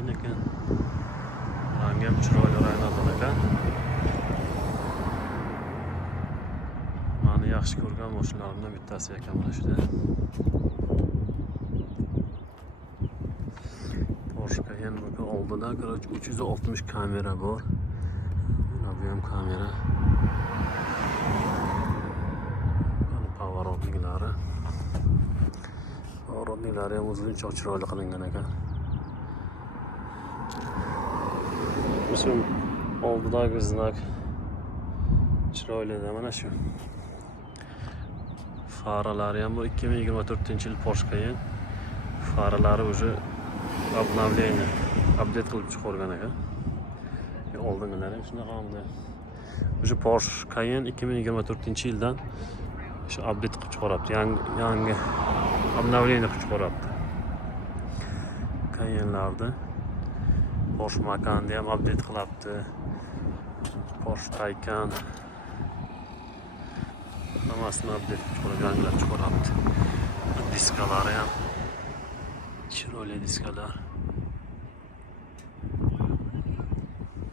qiyin ekan. Rangi ham chiroyli ranglardan ekan. Meni yaxshi ko'rgan mashinalardan bittasi ekan mana shuda. Porsche Cayenne bu oldida 360 kamera bor. Mana bu ham kamera. Pavarotlari. Pavarotlari ham o'zicha chiroyli qilingan ekan. Bizim oldidagi znak chiroyli mana shu. Faralari ham bu 2024-yil Porsche Cayenne. Faralari уже обновление, update qilib chiqargan ekan. Oldingilar ham shunaqa hamda. Уже Porsche Cayenne 2024-yildan shu update qilib chiqaryapti. Yangi обновление qilib chiqaryapti. Cayenne'larda Porsche Macan'da ham update qilyapti. Porsche Taycan hammasini update qilib chiqarib, yangilab chiqaryapti. Diskalari ham chiroyli diskalar.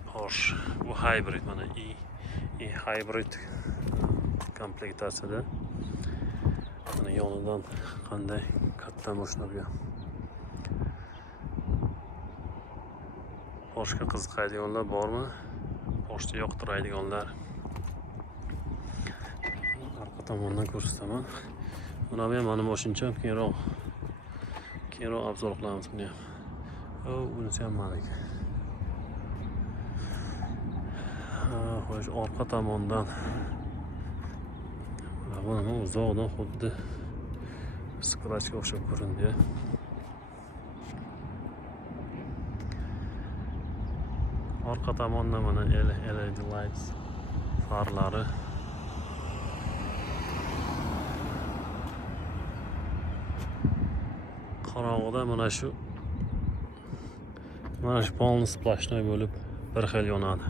Porsche bu hybrid mana i hybrid komplektatsiyada. Mana yonidan qanday katta mashina bu. Porsche'ga qiziqadiganlar bormi? Porsche yoqtiradiganlar. Arqa tomondan ko'rsataman. Mana bu ham mana mashina keyinroq obzor qilamiz buni ham. Bunisi ham meniki. Xo'sh, orqa tomondan mana uzoqdan xuddi skrachga o'xshab ko'rindi. Orqa tomondan mana LED lights farlari. Qorong'ida mana shu polni splashnoy bo'lib bir xil yonadi.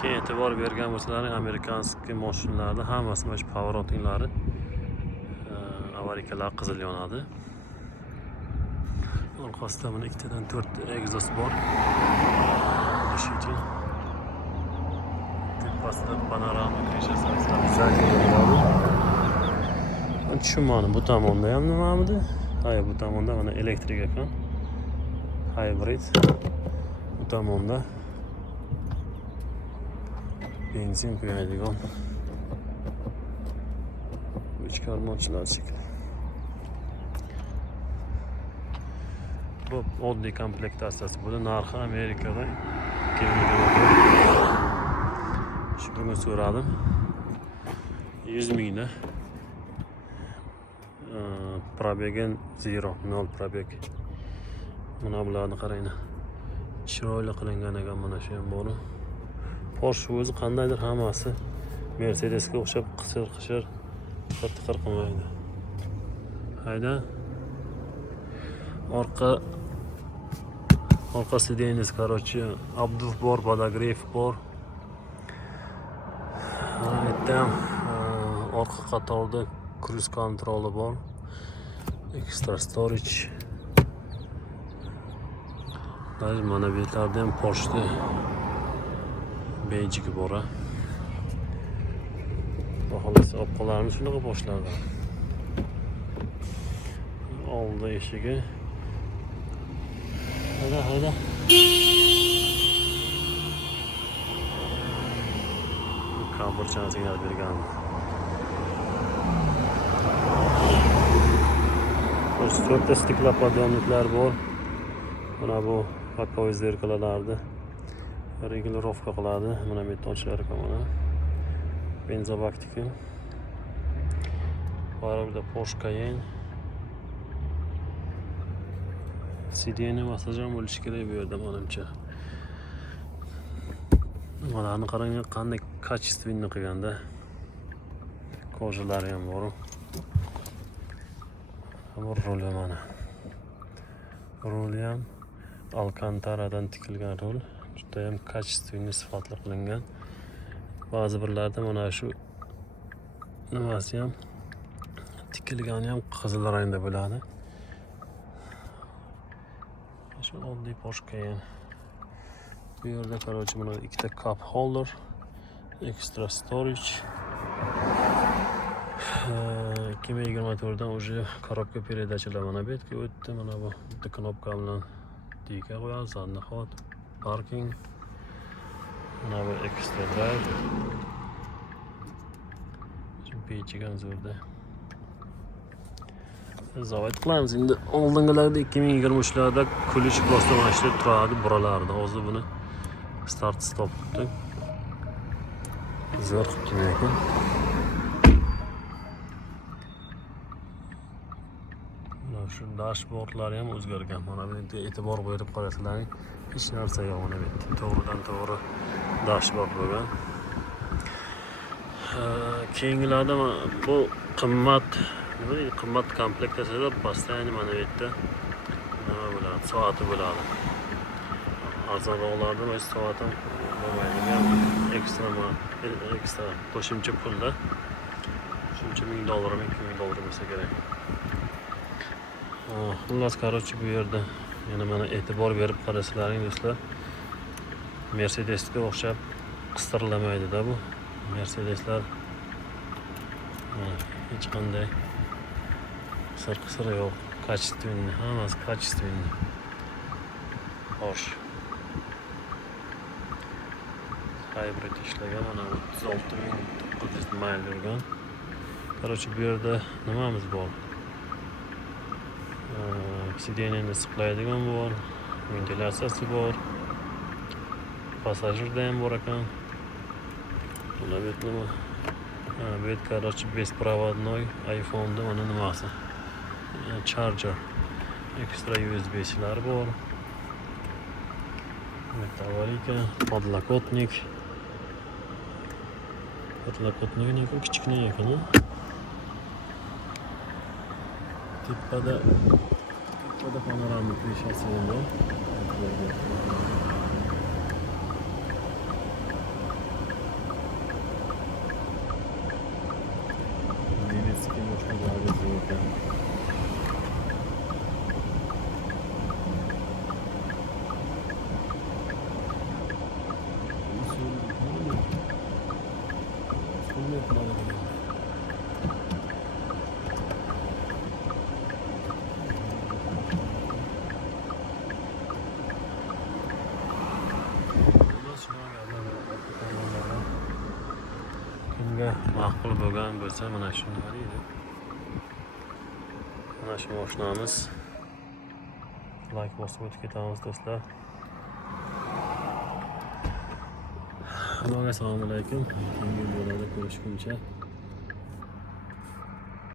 Keyin e'tibor bergan bo'lsalaring, amerikanskiy mashinalarda hammasi mana shu pоворotliklari avarikalar qizil yonadi. Orqasida mana ikkitadan 4 egzoz bor. Eshitchi. Tepasida panorama krishasi bor. Tushunmadim, bu tomonda ham nimamidi? Hayır, bu tomonda mana elektrik ekan. Hybrid. Bu tomonda benzin quyadigan 3 karmonchilar shekli. Bu oddiy komplektatsiyasi. Bu narxi Amerikada 2000 Shu bugun so'radim. 100 mingda. Probegen 0 probeg. Mana bularni qaranglar. Chiroyli qilingan ekan mana shu ham bor. Porsche o'zi qandaydir hammasi Mercedesga o'xshab qisir tiqir qilmaydi. Hayda. Orqa sideniyasi, короче, obduv bor, podogrev bor. Aytam orqa qatorda cruise control bor. Extra storage. Mana bu yerlarda ham Porsche bejigi bor. Xolos opqalarni shunaqa boshlardi. Oldi eshigi. Hayda. Kamburchani signal bergan. To'rtta stiklopodiyomliklar bor. Mana bu bokovoy zerkalalarni regulirovka qiladi. Mana betonchilar ekan mana. Benzobaktik. Burada Porsche Cayenne. Sideniya massajdan bo'lishi kerak bu yerda menimcha. Bularni qarang, qanday качественный qilganda. Kojalari ham bor. Rol mana. Rol ham Alcantaradan tikilgan rol. Juda ham качественный, sifatli qilingan. Ba'zi birlarda mana shu nimasi ham tikilgani ham qizil rangda bo'ladi. Şu oddiy Porsche Cayenne. Bu yerda короче mana ikkita cup holder, extra storage. 2024dan уже коробка передачалari mana bu yerga o'tdi. Mana bu bitta knopka bilan diga qo'yamiz, zadni hod, parking. Mana bu extra drive. Pechigan zo'rda. Zavod qilamiz. Endi oldingilarda 2023larda kulish просто mana shu turadi buralarda. Hozir buni start stop qildik. Zo'r qildim lekin. Mana shu dashbordlari ham o'zgargan. Mana bu yerda e'tibor berib qarasalaring, hech narsa yo'q mana bu yerda. To'g'ridan to'g'ri dashbord bo'lgan. Keyingilarda bu qimmat komplekt asosida postoyanniy mana bu yerda nima bo'ladi, soati bo'ladi. Arzonroqlardan o'z soatim bo'lmaydigan ekstra qo'shimcha pulda. Shuncha $1000, $2000 bo'lsa kerak. Xullas, короче, bu yerda yana mana e'tibor berib qarasalaring do'stlar, Mercedesga o'xshab qistirlamaydi-da bu. Mercedeslar hech qanday qisir yo'q. Качественный, hammasi качественный. Xo'sh. Hybrid ishlagan, mana 36.900 mayl yurgan. Короче, bu yerda nimamiz bor? Sideniyani isitlaydigan bor, ventilyatsiyasi bor. Passajirda ham bor ekan. Buna bu nima? Bu yerda короче bespроводной iPhone'da mana nimasi? Charger. Ekstra USB'silar bor. Metallika, подлокотник. Подлокотнигini kichkina ekan. Tepada panoramik reshasi bor. Немецкий можно говорить. Kimga ma'qul bo'lgan bo'lsa mana shuni qaraydi. Mana shu mashinamiz. Like bosib o'tib ketamiz do'stlar. Hammaga assalomu alaykum. Keyingi videolarda ko'rishguncha